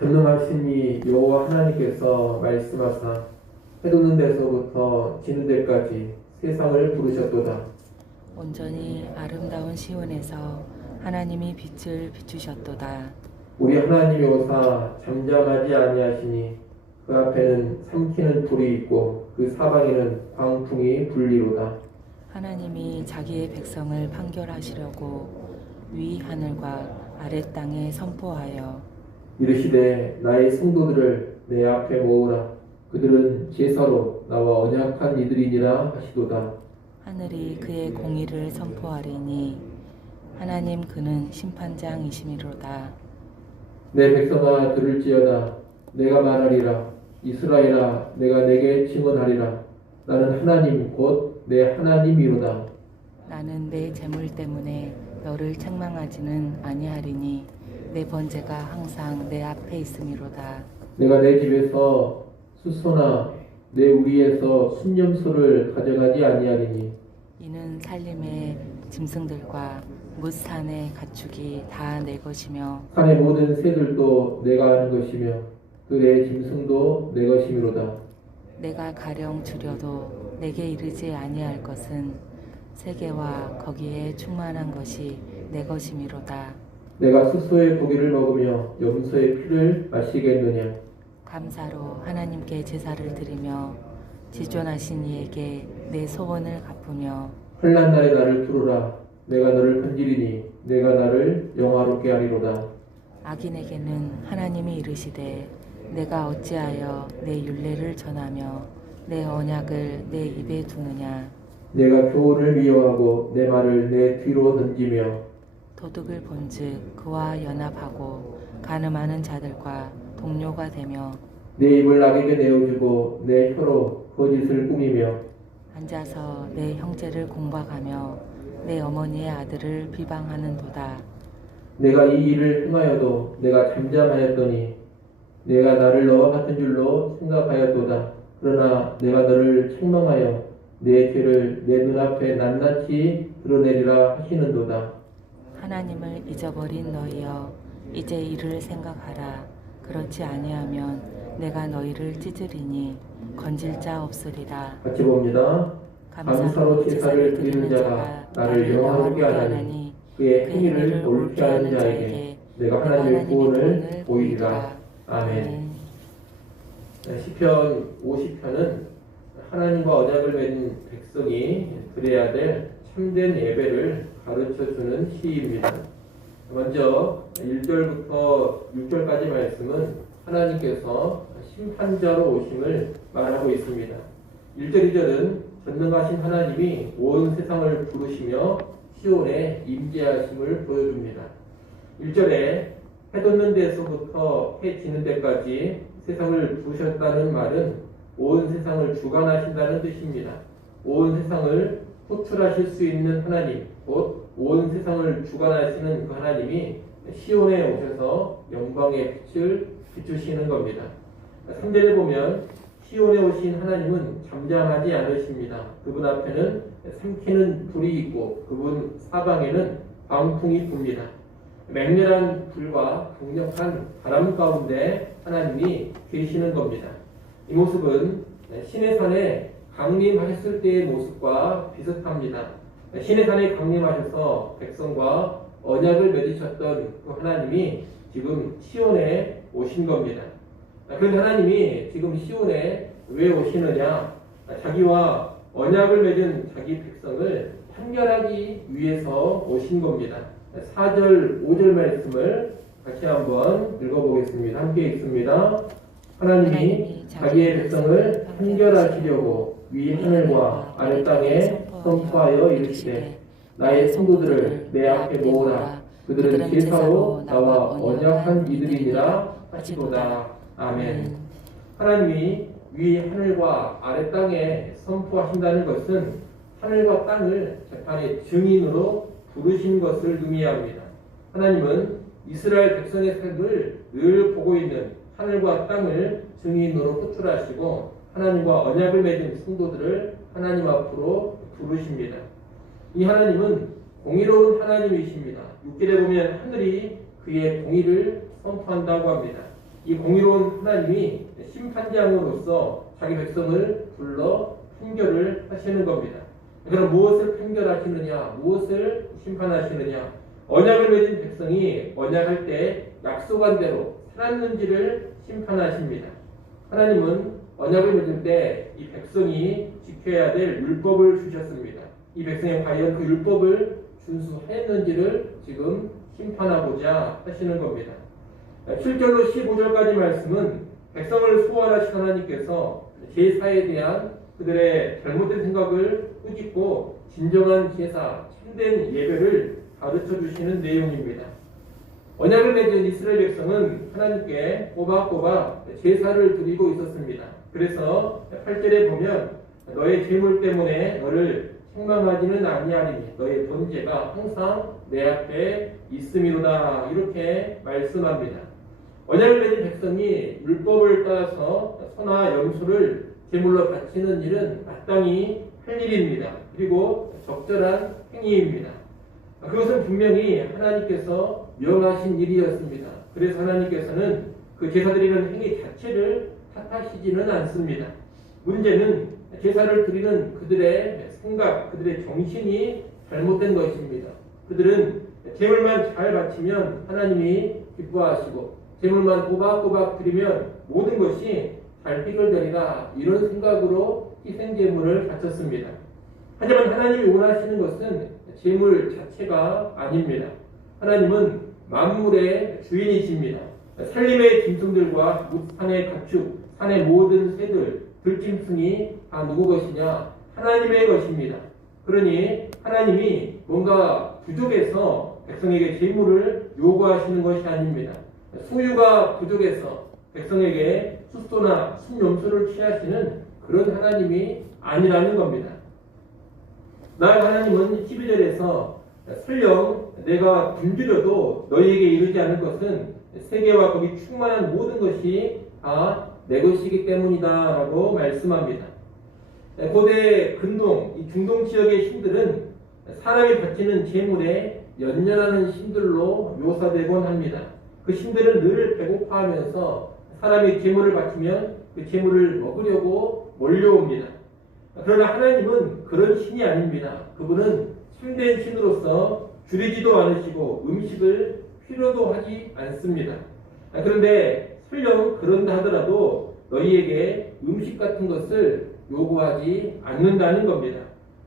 전능하신 이 여호와 하나님께서 말씀하사 해 돋는 데서부터 지는 데까지 세상을 부르셨도다. 온전히 아름다운 시온에서 하나님이 빛을 비추셨도다. 우리 하나님이 오사 잠잠하지 아니하시니 그 앞에는 삼키는 불이 있고 그 사방에는 광풍이 불리로다. 하나님이 자기의 백성을 판결하시려고 위 하늘과 아래 땅에 선포하여 이르시되 나의 성도들을 내 앞에 모으라. 그들은 제사로 나와 언약한 이들이니라 하시도다. 하늘이 그의 공의를 선포하리니 하나님 그는 심판장이심이로다. 내 백성아 들을지어다. 내가 말하리라. 이스라엘아 내가 내게 증언하리라. 나는 하나님 곧 내 하나님이로다. 나는 내 재물 때문에 너를 책망하지는 아니하리니 내 번제가 항상 내 앞에 있음이로다. 내가 내 집에서 수소나 내 우리에서 순념소를 가져가지 아니하리니 이는 살림의 짐승들과 뭇산의 가축이 다 내 것이며 산의 모든 새들도 내가 하는 것이며 그 내 짐승도 내 것이미로다. 내가 가령 줄여도 내게 이르지 아니할 것은 세계와 거기에 충만한 것이 내 것이미로다. 내가 수소의 고기를 먹으며 염소의 피를 마시겠느냐. 감사로 하나님께 제사를 드리며 지존하신 이에게 내 소원을 갚으며 환난 날에 나를 부르라. 내가 너를 건지리니 내가 나를 영화롭게 하리로다. 악인에게는 하나님이 이르시되 내가 어찌하여 내 율례를 전하며 내 언약을 내 입에 두느냐. 내가 교훈을 미워하고 내 말을 내 뒤로 던지며 도둑을 본즉 그와 연합하고 간음하는 자들과 동료가 되며 내 입을 악에게 내어주고 내 혀로 거짓을 꾸미며 앉아서 내 형제를 공박하며 내 어머니의 아들을 비방하는도다. 내가 이 일을 행하여도 내가 잠잠하였더니 내가 나를 너와 같은 줄로 생각하였도다. 그러나 내가 너를 책망하여 내 죄를 내 눈앞에 낱낱이 드러내리라 하시는도다. 하나님을 잊어버린 너희여 이제 이를 생각하라. 그렇지 아니하면 내가 너희를 찢으리니 건질 자 없으리라. 같이 봅니다. 감사로 제사를 드리는 자가 나를 영화롭게 하나니 그의 행위를 옳게 하는 자에게 내가 하나님의 구원을 보이리라. 아멘. 시편 50편은 하나님과 언약을 맺은 백성이 드려야 될 참된 예배를 가르쳐주는 시입니다. 먼저 1절부터 6절까지 말씀은 하나님께서 심판자로 오심을 말하고 있습니다. 1절, 2절은 전능하신 하나님이 온 세상을 부르시며 시온에 임재하심을 보여줍니다. 1절에 해 돋는 데서부터 해 지는 데까지 세상을 부르셨다는 말은 온 세상을 주관하신다는 뜻입니다. 온 세상을 호출하실 수 있는 하나님, 곧 온 세상을 주관하시는 그 하나님이 시온에 오셔서 영광의 빛을 비추시는 겁니다. 3절에 보면 시온에 오신 하나님은 잠잠하지 않으십니다. 그분 앞에는 삼키는 불이 있고 그분 사방에는 광풍이 붑니다. 맹렬한 불과 강력한 바람 가운데 하나님이 계시는 겁니다. 이 모습은 시내산에 강림하셨을 때의 모습과 비슷합니다. 시내산에 강림하셔서 백성과 언약을 맺으셨던 그 하나님이 지금 시온에 오신 겁니다. 그런데 하나님이 지금 시온에 왜 오시느냐? 자기와 언약을 맺은 자기 백성을 판결하기 위해서 오신 겁니다. 4절, 5절 말씀을 같이 한번 읽어보겠습니다. 함께 읽습니다. 하나님이 자기의 백성을 판결하시려고 위 하늘과 아래 땅에 선포하여 이르시되 나의 성도들을 내 앞에 모으라. 그들은 제사로 나와 언약한 이들이니라 하시도다. 아멘. 하나님이 위 하늘과 아래 땅에 선포하신다는 것은 하늘과 땅을 재판의 증인으로 부르신 것을 의미합니다. 하나님은 이스라엘 백성의 삶을 늘 보고 있는 하늘과 땅을 증인으로 호출하시고 하나님과 언약을 맺은 성도들을 하나님 앞으로 부르십니다. 이 하나님은 공의로운 하나님이십니다. 6절에 보면 하늘이 그의 공의를 선포한다고 합니다. 이 공의로운 하나님이 심판장으로서 자기 백성을 불러 판결을 하시는 겁니다. 그럼 무엇을 판결하시느냐, 무엇을 심판하시느냐? 언약을 맺은 백성이 언약할 때 약속한 대로 살았는지를 심판하십니다. 하나님은 언약을 맺을 때 이 백성이 지켜야 될 율법을 주셨습니다. 이 백성이 과연 그 율법을 준수했는지를 지금 심판하고자 하시는 겁니다. 7절로 15절까지 말씀은 백성을 소원하신 하나님께서 제사에 대한 그들의 잘못된 생각을 꾸짖고 진정한 제사, 참된 예배를 가르쳐 주시는 내용입니다. 언약을 맺은 이스라엘 백성은 하나님께 꼬박꼬박 제사를 드리고 있었습니다. 그래서 8절에 보면 너의 재물 때문에 너를 책망하지는 아니하리니 너의 번제가 항상 내 앞에 있음이로다, 이렇게 말씀합니다. 언약을 맺은 백성이 율법을 따라서 소나 염소를 제물로 바치는 일은 마땅히 할 일입니다. 그리고 적절한 행위입니다. 그것은 분명히 하나님께서 명하신 일이었습니다. 그래서 하나님께서는 그 제사 드리는 행위 자체를 탓하시지는 않습니다. 문제는 제사를 드리는 그들의 생각, 그들의 정신이 잘못된 것입니다. 그들은 제물만 잘 바치면 하나님이 기뻐하시고 제물만 꼬박꼬박 드리면 모든 것이 잘 해결되리라, 이런 생각으로 희생제물을 바쳤습니다. 하지만 하나님이 원하시는 것은 제물 자체가 아닙니다. 하나님은 만물의 주인이십니다. 산림의 짐승들과 산의 가축, 산의 모든 새들, 들짐승이 다 누구 것이냐? 하나님의 것입니다. 그러니 하나님이 뭔가 부족해서 백성에게 제물을 요구하시는 것이 아닙니다. 소유가 부족해서 백성에게 숫소나 순염소를 취하시는 그런 하나님이 아니라는 겁니다. 나의 하나님은 12절에서 설령 내가 굶주려도 너희에게 이르지 않을 것은 세계와 거기 충만한 모든 것이 다 내 것이기 때문이다 라고 말씀합니다. 고대 근동, 이 중동 지역의 신들은 사람이 바치는 제물에 연연하는 신들로 묘사되곤 합니다. 그 신들은 늘 배고파하면서 사람이 제물을 바치면 그 제물을 먹으려고 몰려옵니다. 그러나 하나님은 그런 신이 아닙니다. 그분은 참된 신으로서 줄이지도 않으시고 음식을 필요도 하지 않습니다. 그런데 설령 그런다 하더라도 너희에게 음식 같은 것을 요구하지 않는다는 겁니다.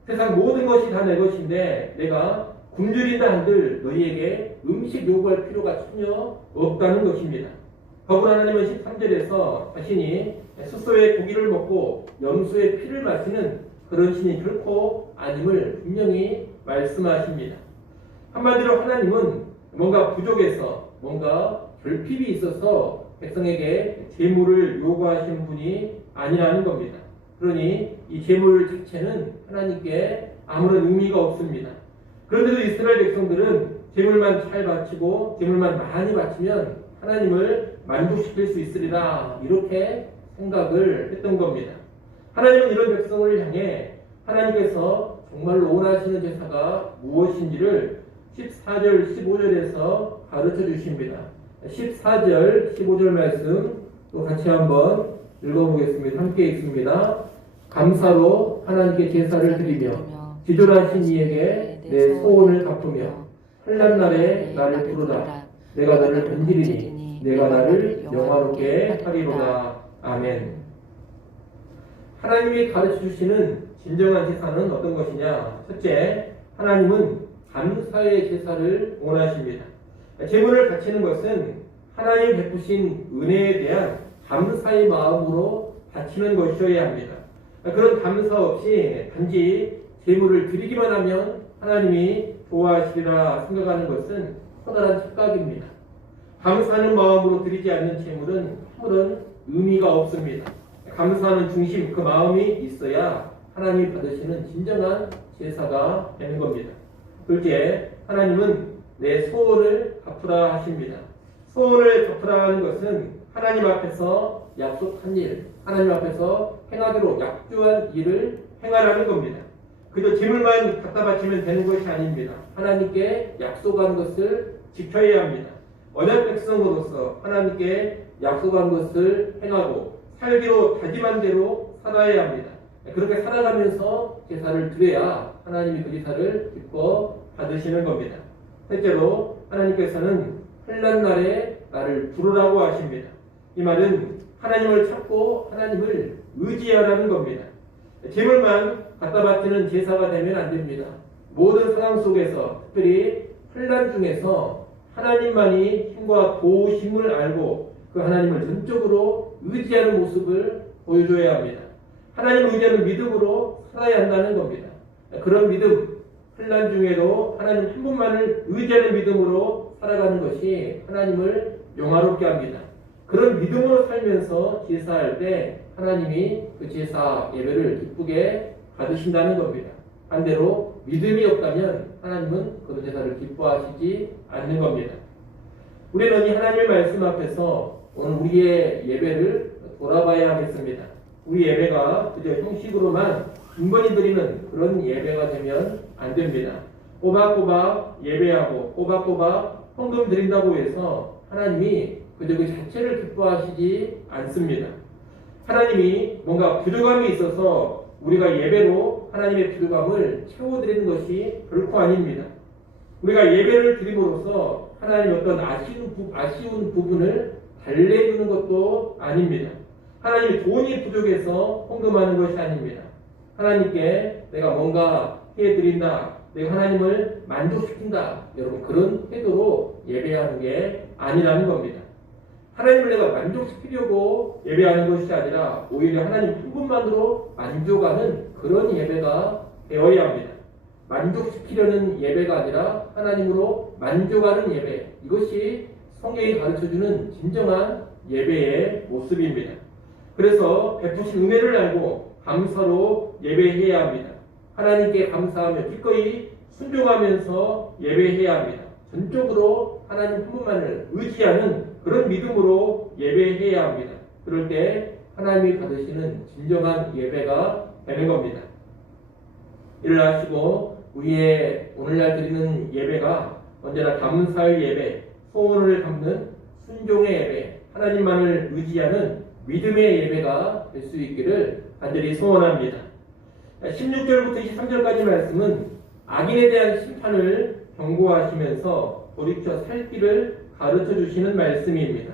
세상 모든 것이 다 내 것인데 내가 굶주린다 한들 너희에게 음식 요구할 필요가 전혀 없다는 것입니다. 더불어 하나님은 13절에서 자신이 숫소의 고기를 먹고 염소의 피를 마시는 그런 신이 결코 아님을 분명히 말씀하십니다. 한마디로 하나님은 뭔가 부족해서, 뭔가 결핍이 있어서 백성에게 제물을 요구하시는 분이 아니라는 겁니다. 그러니 이 제물 자체는 하나님께 아무런 의미가 없습니다. 그런데도 이스라엘 백성들은 제물만 잘 바치고 제물만 많이 바치면 하나님을 만족시킬 수 있으리라, 이렇게 생각을 했던 겁니다. 하나님은 이런 백성을 향해 하나님께서 정말로 원하시는 제사가 무엇인지를 14절, 15절에서 가르쳐 주십니다. 14절, 15절 말씀 또 같이 한번 읽어보겠습니다. 함께 읽습니다. 감사로 하나님께 제사를 드리며 지존하신 이에게 내 소원을 갚으며 환난 날에 나를 부르라. 내가 너를 건지리니 내가 나를 영화롭게 하리로다. 아멘. 하나님이 가르쳐 주시는 진정한 제사는 어떤 것이냐? 첫째, 하나님은 감사의 제사를 원하십니다. 제물을 바치는 것은 하나님 베푸신 은혜에 대한 감사의 마음으로 바치는 것이어야 합니다. 그런 감사 없이 단지 제물을 드리기만 하면 하나님이 좋아하시리라 생각하는 것은 커다란 착각입니다. 감사하는 마음으로 드리지 않는 제물은 아무런 의미가 없습니다. 감사하는 중심, 그 마음이 있어야 하나님이 받으시는 진정한 제사가 되는 겁니다. 둘째, 하나님은 내 소원을 갚으라 하십니다. 소원을 갚으라 하는 것은 하나님 앞에서 약속한 일, 하나님 앞에서 행하기로 약조한 일을 행하라는 겁니다. 그저 제물만 갖다 바치면 되는 것이 아닙니다. 하나님께 약속한 것을 지켜야 합니다. 언약 백성으로서 하나님께 약속한 것을 행하고 살기로 다짐한 대로 살아야 합니다. 그렇게 살아가면서 제사를 드려야 하나님이 그 제사를 기뻐 받으시는 겁니다. 셋째로 하나님께서는 환난 날에 나를 부르라고 하십니다. 이 말은 하나님을 찾고 하나님을 의지하라는 겁니다. 제물만 갖다 바치는 제사가 되면 안 됩니다. 모든 상황 속에서 특별히 환난 중에서 하나님만이 힘과 도우심을 알고 그 하나님을 전적으로 의지하는 모습을 보여줘야 합니다. 하나님을 의지하는 믿음으로 살아야 한다는 겁니다. 그런 믿음, 환난 중에도 하나님 한 분만을 의지하는 믿음으로 살아가는 것이 하나님을 영화롭게 합니다. 그런 믿음으로 살면서 제사할 때 하나님이 그 제사 예배를 기쁘게 받으신다는 겁니다. 반대로 믿음이 없다면 하나님은 그 제사를 기뻐하시지 않는 겁니다. 우리는 이 하나님의 말씀 앞에서 오늘 우리의 예배를 돌아봐야 하겠습니다. 우리 예배가 그저 형식으로만 빈번히 드리는 그런 예배가 되면 안 됩니다. 꼬박꼬박 예배하고 꼬박꼬박 헌금 드린다고 해서 하나님이 그저 그 자체를 기뻐하시지 않습니다. 하나님이 뭔가 부족함이 있어서 우리가 예배로 하나님의 부족함을 채워드리는 것이 결코 아닙니다. 우리가 예배를 드림으로써 하나님의 어떤 아쉬운 부분을 달래주는 것도 아닙니다. 하나님이 돈이 부족해서 헌금하는 것이 아닙니다. 하나님께 내가 뭔가 해드린다, 내가 하나님을 만족시킨다, 여러분 그런 태도로 예배하는 게 아니라는 겁니다. 하나님을 내가 만족시키려고 예배하는 것이 아니라 오히려 하나님 한 분만으로 만족하는 그런 예배가 되어야 합니다. 만족시키려는 예배가 아니라 하나님으로 만족하는 예배, 이것이 성경이 가르쳐주는 진정한 예배의 모습입니다. 그래서 베푸신 은혜를 알고 감사로 예배해야 합니다. 하나님께 감사하며 기꺼이 순종하면서 예배해야 합니다. 전적으로 하나님 한 분만을 의지하는 그런 믿음으로 예배해야 합니다. 그럴 때 하나님이 받으시는 진정한 예배가 되는 겁니다. 이를 아시고 우리의 오늘날 드리는 예배가 언제나 감사의 예배, 소원을 담는 순종의 예배, 하나님만을 의지하는 믿음의 예배가 될 수 있기를 간절히 소원합니다. 16절부터 23절까지 말씀은 악인에 대한 심판을 경고하시면서 돌이켜 살 길을 가르쳐 주시는 말씀입니다.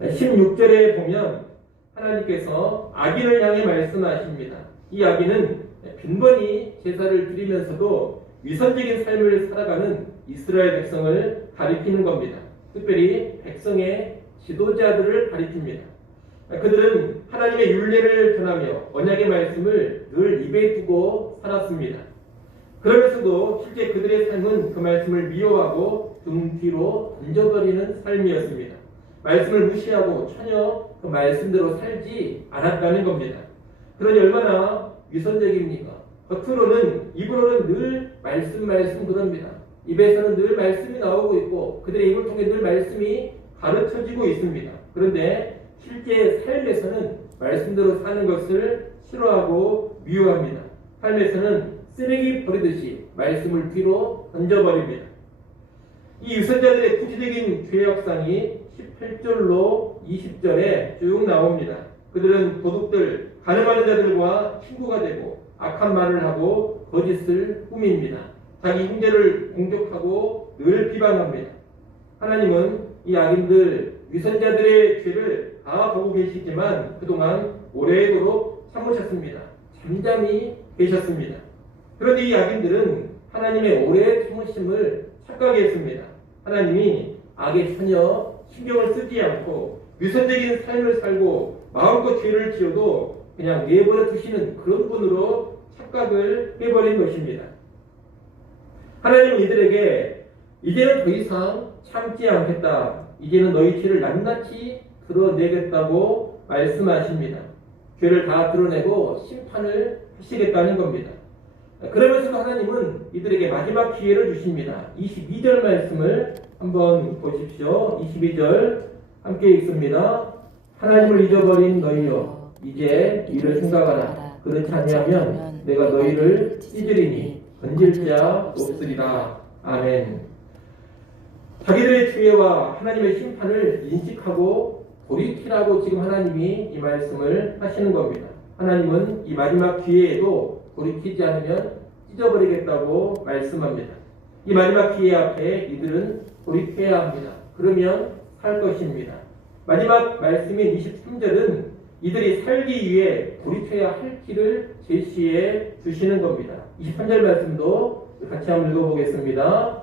16절에 보면 하나님께서 악인을 향해 말씀하십니다. 이 악인은 빈번히 제사를 드리면서도 위선적인 삶을 살아가는 이스라엘 백성을 가리키는 겁니다. 특별히 백성의 지도자들을 가리킵니다. 그들은 하나님의 율례를 전하며 언약의 말씀을 늘 입에 두고 살았습니다. 그러면서도 실제 그들의 삶은 그 말씀을 미워하고 등 뒤로 던져버리는 삶이었습니다. 말씀을 무시하고 전혀 그 말씀대로 살지 않았다는 겁니다. 그러니 얼마나 위선적입니까? 겉으로는, 입으로는 늘 말씀 그럽니다. 입에서는 늘 말씀이 나오고 있고 그들의 입을 통해 늘 말씀이 가르쳐지고 있습니다. 그런데 실제 삶에서는 말씀대로 사는 것을 싫어하고 미워합니다. 삶에서는 쓰레기 버리듯이 말씀을 뒤로 던져버립니다. 이 유선자들의 구체적인 죄 역상이 18절로 20절에 쭉 나옵니다. 그들은 도둑들, 가늠하는 자들과 친구가 되고 악한 말을 하고 거짓을 꾸밉니다. 자기 형제를 공격하고 늘 비방합니다. 하나님은 이 악인들, 위선자들의 죄를 다 보고 계시지만 그동안 오래도록 참으셨습니다. 잠잠히 계셨습니다. 그런데 이 악인들은 하나님의 오래 참으심을 착각했습니다. 하나님이 악에 전혀 신경을 쓰지 않고 위선적인 삶을 살고 마음껏 죄를 지어도 그냥 내버려 두시는 그런 분으로 착각을 해버린 것입니다. 하나님은 이들에게 이제는 더 이상 참지 않겠다. 이제는 너희 죄를 낱낱이 드러내겠다고 말씀하십니다. 죄를 다 드러내고 심판을 하시겠다는 겁니다. 그러면서도 하나님은 이들에게 마지막 기회를 주십니다. 22절 말씀을 한번 보십시오. 22절 함께 읽습니다. 하나님을 잊어버린 너희여 이제 이를 생각하라. 그렇지 아니하면 내가 너희를 찢으리니 건질 자 없으리라. 아멘. 자기들의 죄와 하나님의 심판을 인식하고 돌이키라고 지금 하나님이 이 말씀을 하시는 겁니다. 하나님은 이 마지막 기회에도 돌이키지 않으면 찢어버리겠다고 말씀합니다. 이 마지막 기회 앞에 이들은 돌이켜야 합니다. 그러면 살 것입니다. 마지막 말씀인 23절은 이들이 살기 위해 돌이켜야 할 길을 제시해 주시는 겁니다. 23절 말씀도 같이 한번 읽어보겠습니다.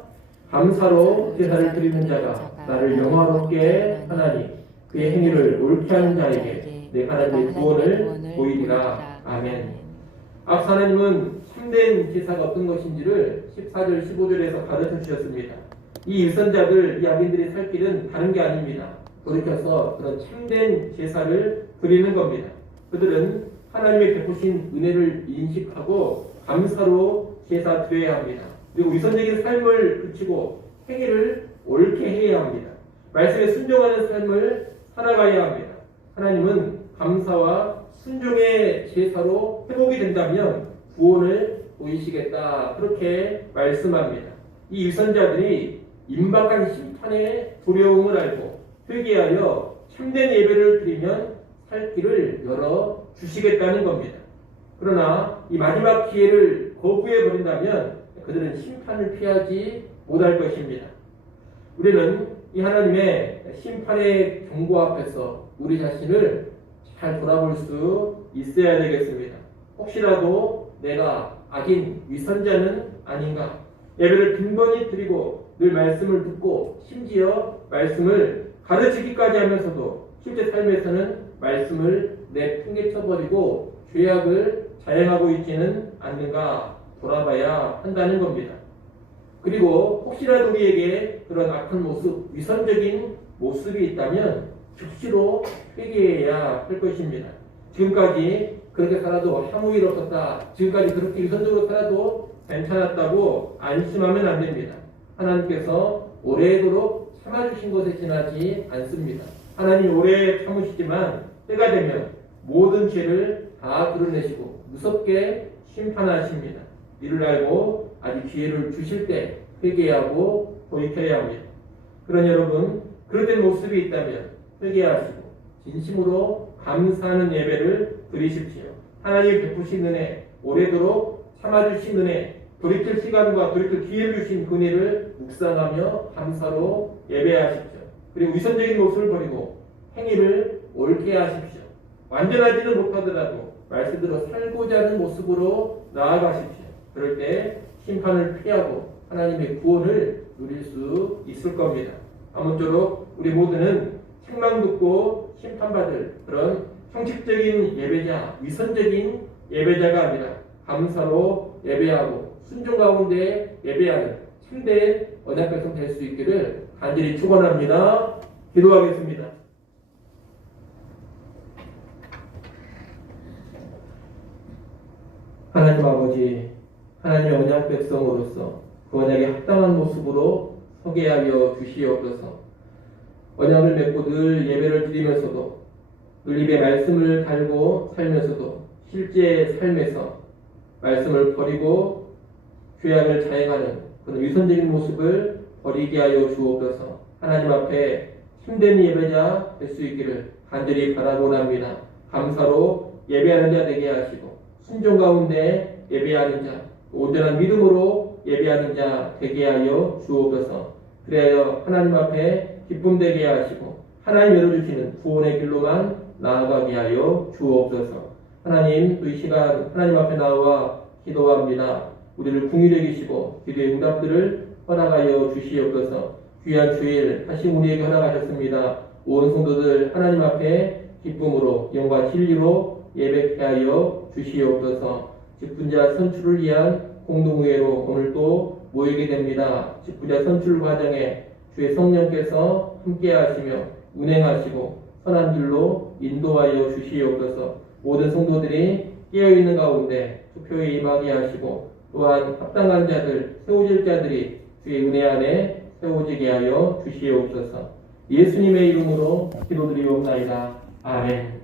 감사로 제사를 드리는 자가 나를 영화롭게 하나니 그의 행위를 옳게 하는 자에게 내 하나님의 구원을 보이리라. 아멘. 앞서 하나님은 참된 제사가 어떤 것인지를 14절 15절에서 가르쳐 주셨습니다. 이 유선자들, 이 악인들이 살 길은 다른 게 아닙니다. 돌이켜서 그런 참된 제사를 드리는 겁니다. 그들은 하나님의 베푸신 은혜를 인식하고 감사로 제사 드려야 합니다. 그리고 위선적인 삶을 그치고 행위를 옳게 해야 합니다. 말씀에 순종하는 삶을 살아가야 합니다. 하나님은 감사와 순종의 제사로 회복이 된다면 구원을 보이시겠다. 그렇게 말씀합니다. 이 유선자들이 임박한 심판의 두려움을 알고 회개하여 참된 예배를 드리면 살 길을 열어 주시겠다는 겁니다. 그러나 이 마지막 기회를 거부해 버린다면 그들은 심판을 피하지 못할 것입니다. 우리는 이 하나님의 심판의 경고 앞에서 우리 자신을 잘 돌아볼 수 있어야 되겠습니다. 혹시라도 내가 악인 위선자는 아닌가? 예배를 빈번히 드리고 늘 말씀을 듣고 심지어 말씀을 가르치기까지 하면서도 실제 삶에서는 말씀을 내팽개쳐버리고 죄악을 자행하고 있지는 않는가 돌아봐야 한다는 겁니다. 그리고 혹시라도 우리에게 그런 악한 모습, 위선적인 모습이 있다면 즉시로 회개해야 할 것입니다. 지금까지 그렇게 살아도 아무 일 없었다. 지금까지 그렇게 위선적으로 살아도 괜찮았다고 안심하면 안 됩니다. 하나님께서 오래도록 참아주신 것에 지나지 않습니다. 하나님 오래 참으시지만 때가 되면 모든 죄를 다 드러내시고 무섭게 심판하십니다. 이를 알고 아직 기회를 주실 때 회개하고 돌이켜야 합니다. 그러니 여러분 그런 모습이 있다면 회개하시고 진심으로 감사하는 예배를 드리십시오. 하나님의 베푸신 은혜, 오래도록 참아주신 은혜, 돌이킬 시간과 돌이킬 기회를 주신 은혜를 묵상하며 감사로 예배하십시오. 그리고 위선적인 모습을 버리고 행위를 옳게 하십시오. 완전하지는 못하더라도 말씀대로 살고자 하는 모습으로 나아가십시오. 그럴 때 심판을 피하고 하나님의 구원을 누릴 수 있을 겁니다. 아무쪼록 우리 모두는 책망 듣고 심판받을 그런 형식적인 예배자, 위선적인 예배자가 아니라 감사로 예배하고 순종 가운데 예배하는 참된 언약 백성 될 수 있기를 간절히 축원합니다. 기도하겠습니다. 하나님 아버지, 하나님의 언약 백성으로서 그 언약에 합당한 모습으로 서게 하여 주시옵소서. 언약을 맺고 늘 예배를 드리면서도 늘 입에 말씀을 달고 살면서도 실제 삶에서 말씀을 버리고 죄악을 자행하는 그런 위선적인 모습을 버리게 하여 주옵소서. 하나님 앞에 힘든 예배자 될 수 있기를 간절히 바라고납니다. 감사로 예배하는 자 되게 하시고 순종 가운데 예배하는 자, 온전한 믿음으로 예배하는 자 되게 하여 주옵소서. 그래야 하나님 앞에 기쁨 되게 하시고 하나님 열어주시는 구원의 길로만 나아가게 하여 주옵소서. 하나님, 이 시간 하나님 앞에 나와 기도합니다. 우리를 긍휼히 여기시고 기도의 응답들을 허락하여 주시옵소서. 귀한 주일 다시 우리에게 허락하셨습니다. 온 성도들 하나님 앞에 기쁨으로 영과 진리로 예배케 하여 주시옵소서. 직분자 선출을 위한 공동의회로 오늘 또 모이게 됩니다. 직분자 선출 과정에 주의 성령께서 함께 하시며 운행하시고 선한 길로 인도하여 주시옵소서. 모든 성도들이 깨어있는 가운데 투표에 임하게 하시고 또한 합당한 자들, 세워질 자들이 주의 은혜 안에 세워지게 하여 주시옵소서. 예수님의 이름으로 기도드리옵나이다. 아멘.